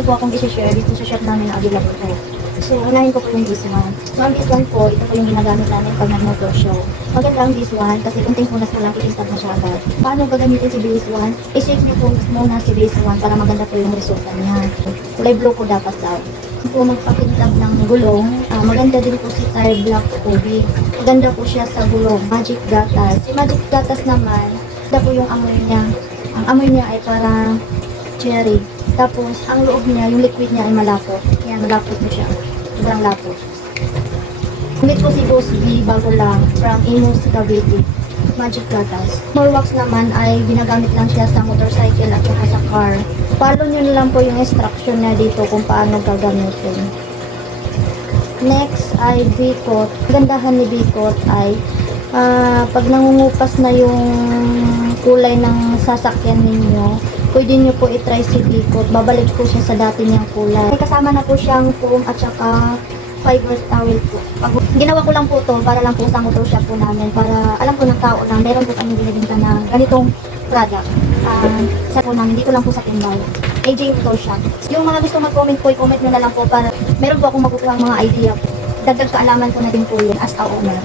meron po akong i-share dito sa shop namin na available po. So, unahin ko po yung this one. So, ang this one po, ito po yung ginagamit namin pag nag-motor show. Maganda ang this one kasi kunting punas mo lang kitintag masyado. Paano gagamitin si base 1? I-shake niyo po muna si base 1 para maganda po yung resulta niya. Kulay blue po dapat daw. Po magpakintag ng gulong, maganda din po si Tire Black Kobe. Maganda po siya sa gulong. Magic Gatas. Si Magic Gatas naman, maganda po yung amoy niya. Ang amoy niya ay parang cherry. Tapos, ang loob niya, yung liquid niya ay malapot. Yan, malapot po siya. Sobrang lapot. Gamit ko si Boss B bago lang from Imus Cavite. Magic Gatas. More wax naman ay ginagamit lang siya sa motorcycle at saka sa car. Follow nyo na lang po yung instruction niya dito kung paano gagamitin. Next ay V-coat. Gandahan ni V-coat ay pag nangungupas na yung kulay ng sasakyan ninyo, pwede nyo po itry si V-coat. Babalik po siya sa dati niyang kulay. May kasama na po siyang foam at saka fiber towel po. Ginawa ko lang po to para lang po sa motor shop po namin para alam po ng tao na meron po kami binibenta na ganitong product. Sa po namin, dito lang po sa Kimbao. AJ Motor Shop. Yung mga gusto mag-comment po, i-comment nyo na lang po para meron po akong makukuha mga idea po. Dagdag kaalaman po na din po yun as a owner.